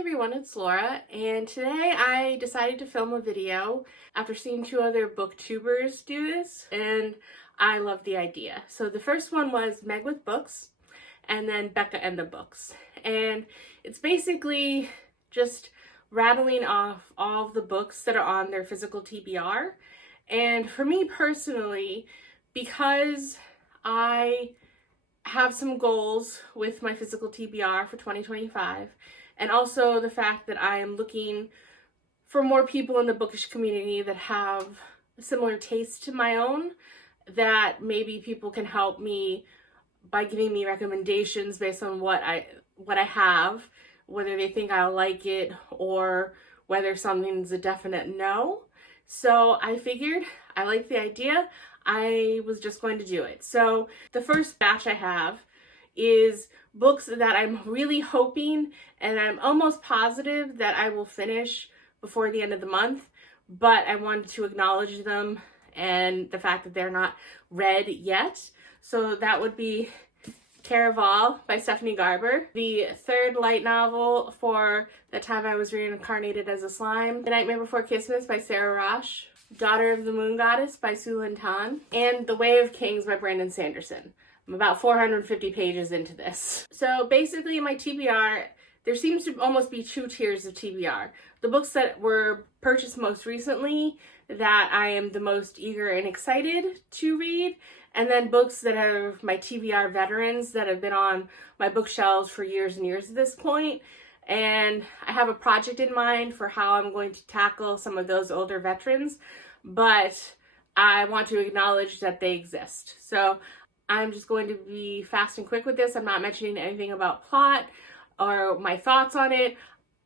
everyone, it's Laura, and today I decided to film a video after seeing two other booktubers do this, and I love the idea. So the first one was Meg with Books, and then Becca and The Books. And it's basically just rattling off all of the books that are on their physical TBR. And for me personally, because I have some goals with my physical TBR for 2025, and also the fact that I am looking for more people in the bookish community that have a similar taste to my own, that maybe people can help me by giving me recommendations based on what I have, whether they think I'll like it or whether something's a definite no. So I figured I liked the idea. I was just going to do it. So the first batch I have is books that I'm really hoping and I'm almost positive that I will finish before the end of the month, but I wanted to acknowledge them and the fact that they're not read yet. So that would be Caraval by Stephanie Garber, the third light novel for The Time I Was Reincarnated as a Slime, The Nightmare Before Christmas by Sarah Rosh, Daughter of the Moon Goddess by Sue Lin Tan, and The Way of Kings by Brandon Sanderson. I'm about 450 pages into this. So basically in my TBR, there seems to almost be two tiers of TBR. The books that were purchased most recently that I am the most eager and excited to read, and then books that are my TBR veterans that have been on my bookshelves for years and years at this point. And I have a project in mind for how I'm going to tackle some of those older veterans, but I want to acknowledge that they exist. So I'm just going to be fast and quick with this. I'm not mentioning anything about plot or my thoughts on it.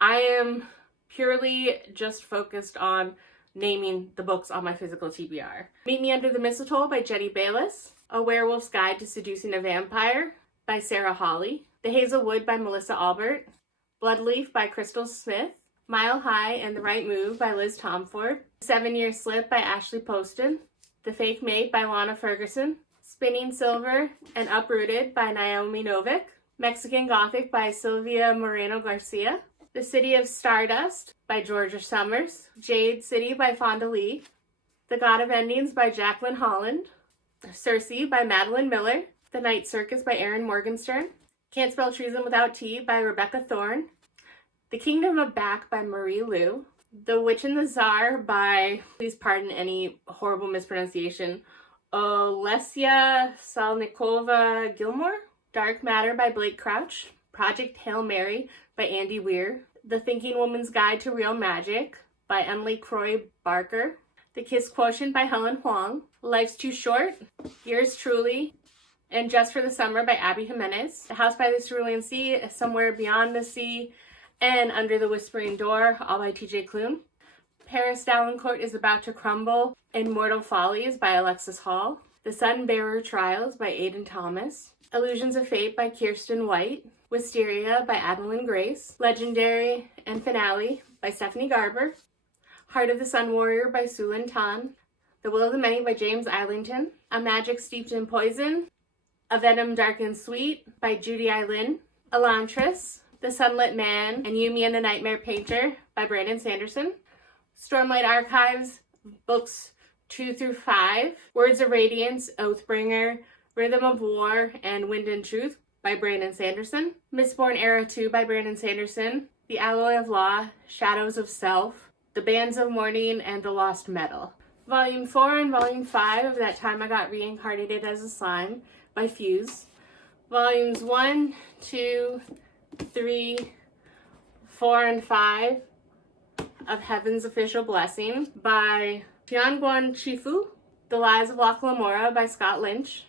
I am purely just focused on naming the books on my physical TBR. Meet Me Under the Mistletoe by Jenny Bayless, A Werewolf's Guide to Seducing a Vampire by Sarah Hawley, The Hazel Wood by Melissa Albert, Bloodleaf by Crystal Smith, Mile High and the Right Move by Liz Tomford, 7 Year Slip by Ashley Poston, The Fake Mate by Lana Ferguson, Spinning Silver and Uprooted by Naomi Novik, Mexican Gothic by Sylvia Moreno Garcia, The City of Stardust by Georgia Summers, Jade City by Fonda Lee, The God of Endings by Jacqueline Holland, Circe by Madeline Miller, The Night Circus by Erin Morgenstern, Can't Spell Treason Without Tea by Rebecca Thorne, The Kingdom of Back by Marie Lu, The Witch and the Tsar by, please pardon any horrible mispronunciation, Olesia Salnikova Gilmore, Dark Matter by Blake Crouch, Project Hail Mary by Andy Weir, The Thinking Woman's Guide to Real Magic by Emily Croy Barker, The Kiss Quotient by Helen Huang, Life's Too Short, Yours Truly, and Just for the Summer by Abby Jimenez, The House by the Cerulean Sea, Somewhere Beyond the Sea, and Under the Whispering Door, all by TJ Klune. Paris Davenport is About to Crumble, Immortal Follies by Alexis Hall, The Sunbearer Trials by Aidan Thomas, Illusions of Fate by Kirsten White, Wisteria by Adeline Grace, Legendary and Finale by Stephanie Garber, Heart of the Sun Warrior by Sue Lin Tan, The Will of the Many by James Islington, A Magic Steeped in Poison, A Venom Dark and Sweet by Judy Eileen, Elantris, The Sunlit Man, and Yumi and the Nightmare Painter by Brandon Sanderson, Stormlight Archives, books 2 through 5, Words of Radiance, Oathbringer, Rhythm of War, and Wind and Truth by Brandon Sanderson, Mistborn Era 2 by Brandon Sanderson, The Alloy of Law, Shadows of Self, The Bands of Mourning, and The Lost Metal. Volume 4 and Volume 5 of That Time I Got Reincarnated as a Slime by Fuse. Volumes 1, 2, 3, 4, and 5 of Heaven's Official Blessing by Tianguan Chifu, The Lies of Loch Lamora by Scott Lynch,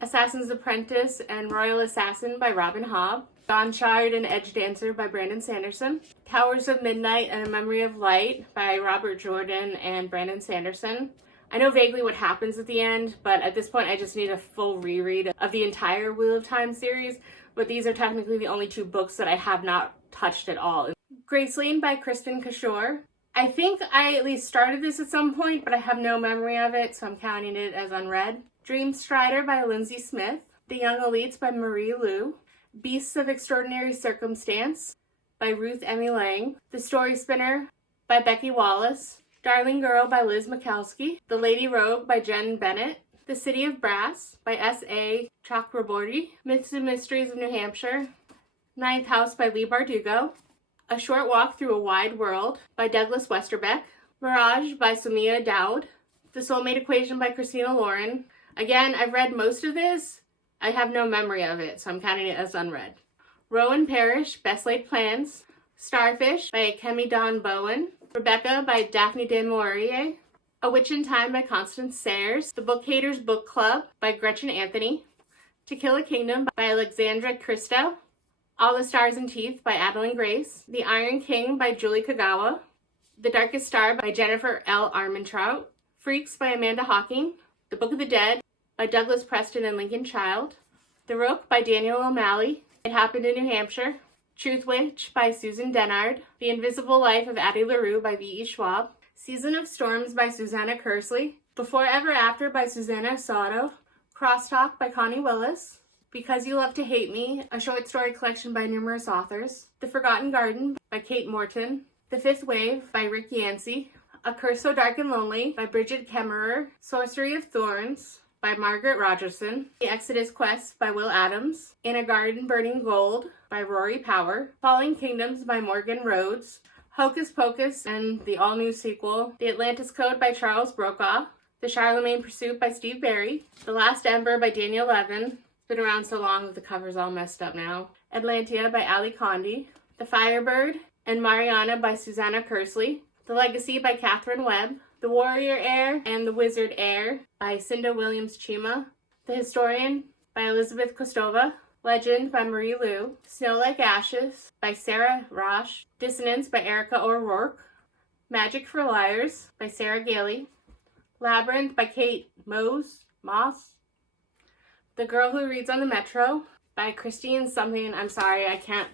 Assassin's Apprentice and Royal Assassin by Robin Hobb, Dawnshard and Edge Dancer by Brandon Sanderson, Towers of Midnight and A Memory of Light by Robert Jordan and Brandon Sanderson. I know vaguely what happens at the end, but at this point I just need a full reread of the entire Wheel of Time series, but these are technically the only two books that I have not touched at all. Graceline by Kristen Kishore. I think I at least started this at some point, but I have no memory of it, so I'm counting it as unread. Dream Strider by Lindsay Smith. The Young Elites by Marie Lu. Beasts of Extraordinary Circumstance by Ruth Emmy Lang, The Story Spinner by Becky Wallace, Darling Girl by Liz Mikowski, The Lady Rogue by Jen Bennett, The City of Brass by S.A. Chakraborty, Myths and Mysteries of New Hampshire, Ninth House by Lee Bardugo, A Short Walk Through a Wide World by Douglas Westerbeck, Mirage by Sumia Dowd, The Soulmate Equation by Christina Lauren. Again, I've read most of this. I have no memory of it, so I'm counting it as unread. Rowan Parrish, Best Laid Plans, Starfish by Kemi Dawn Bowen, Rebecca by Daphne du Maurier, A Witch in Time by Constance Sayers, The Book Haters Book Club by Gretchen Anthony, To Kill a Kingdom by Alexandra Christo, All the Stars and Teeth by Adeline Grace, The Iron King by Julie Kagawa, The Darkest Star by Jennifer L. Armentrout, Freaks by Amanda Hawking, The Book of the Dead by Douglas Preston and Lincoln Child, The Rook by Daniel O'Malley, It Happened in New Hampshire, Truth Witch by Susan Dennard, The Invisible Life of Addie LaRue by V.E. Schwab, Season of Storms by Susanna Kersley, Before Ever After by Susanna Soto, Crosstalk by Connie Willis, Because You Love to Hate Me, a short story collection by numerous authors, The Forgotten Garden by Kate Morton, The Fifth Wave by Rick Yancey, A Curse So Dark and Lonely by Bridget Kemmerer, Sorcery of Thorns by Margaret Rogerson, The Exodus Quest by Will Adams, In a Garden Burning Gold by Rory Power, Falling Kingdoms by Morgan Rhodes, Hocus Pocus and the all-new sequel, The Atlantis Code by Charles Brokaw, The Charlemagne Pursuit by Steve Berry, The Last Ember by Daniel Levin, it's been around so long that the cover's all messed up now, Atlantia by Ali Condi, The Firebird and Mariana by Susanna Kersley, The Legacy by Catherine Webb, The Warrior Heir and the Wizard Heir by Cinda Williams Chima, The Historian by Elizabeth Kostova, Legend by Marie Lu, Snow Like Ashes by Sarah Rosh, Dissonance by Erica O'Rourke, Magic for Liars by Sarah Gailey, Labyrinth by Kate Moss, The Girl Who Reads on the Metro by Christine something, I'm sorry, I can't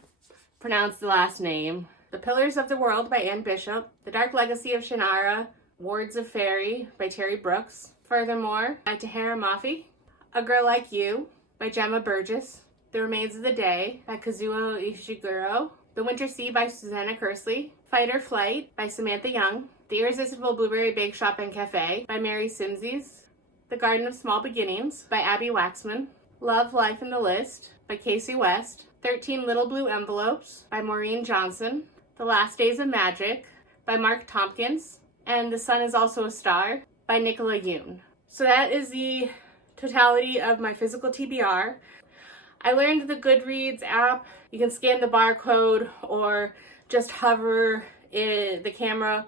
pronounce the last name, The Pillars of the World by Anne Bishop, The Dark Legacy of Shannara, Wards of Fairy by Terry Brooks, Furthermore by Tahara Mafi, A Girl Like You by Gemma Burgess, The Remains of the Day by Kazuo Ishiguro, The Winter Sea by Susanna Kersley, Fight or Flight by Samantha Young, The Irresistible Blueberry Bake Shop and Cafe by Mary Simsies, The Garden of Small Beginnings by Abby Waxman, Love, Life, and the List by Casey West, 13 Little Blue Envelopes by Maureen Johnson, The Last Days of Magic by Mark Tompkins, and The Sun is Also a Star by Nicola Yoon. So that is the totality of my physical TBR. I learned the Goodreads app. You can scan the barcode or just hover the camera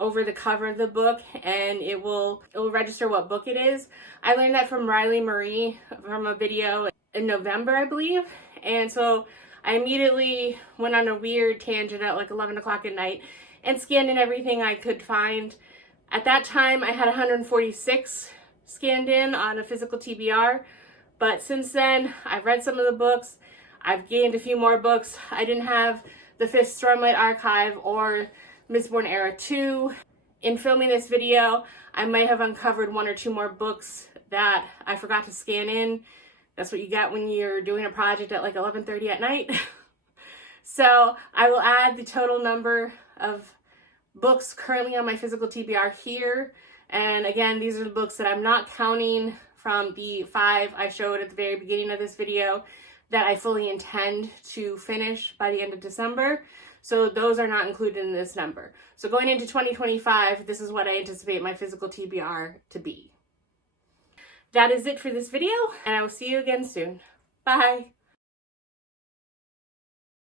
over the cover of the book and it will register what book it is. I learned that from Riley Marie from a video in November, I believe. And so I immediately went on a weird tangent at like 11 o'clock at night and scanned in everything I could find. At that time, I had 146 scanned in on a physical TBR. But since then, I've read some of the books. I've gained a few more books. I didn't have the 5th Stormlight Archive or Mistborn Era 2. In filming this video, I might have uncovered 1 or 2 more books that I forgot to scan in. That's what you get when you're doing a project at like 11:30 at night. So I will add the total number of books currently on my physical TBR here. And again, these are the books that I'm not counting from the 5 I showed at the very beginning of this video that I fully intend to finish by the end of December. So those are not included in this number. So going into 2025, this is what I anticipate my physical TBR to be. That is it for this video, and I will see you again soon. Bye!